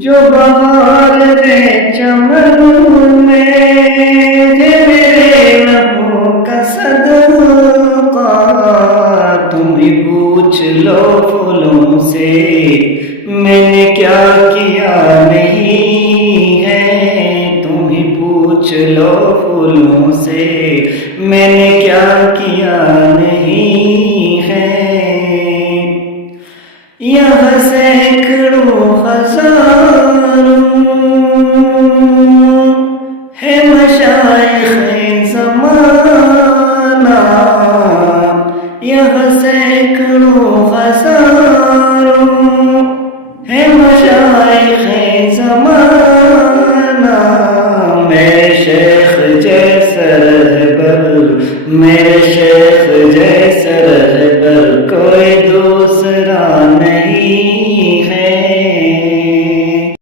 جو بہار ہے چمن میں ہے میرے لبوں کا صدقہ، تم ہی پوچھ لو پھولوں سے میں نے کیا کیا نہیں ہے، تم ہی پوچھ لو پھولوں سے میں نے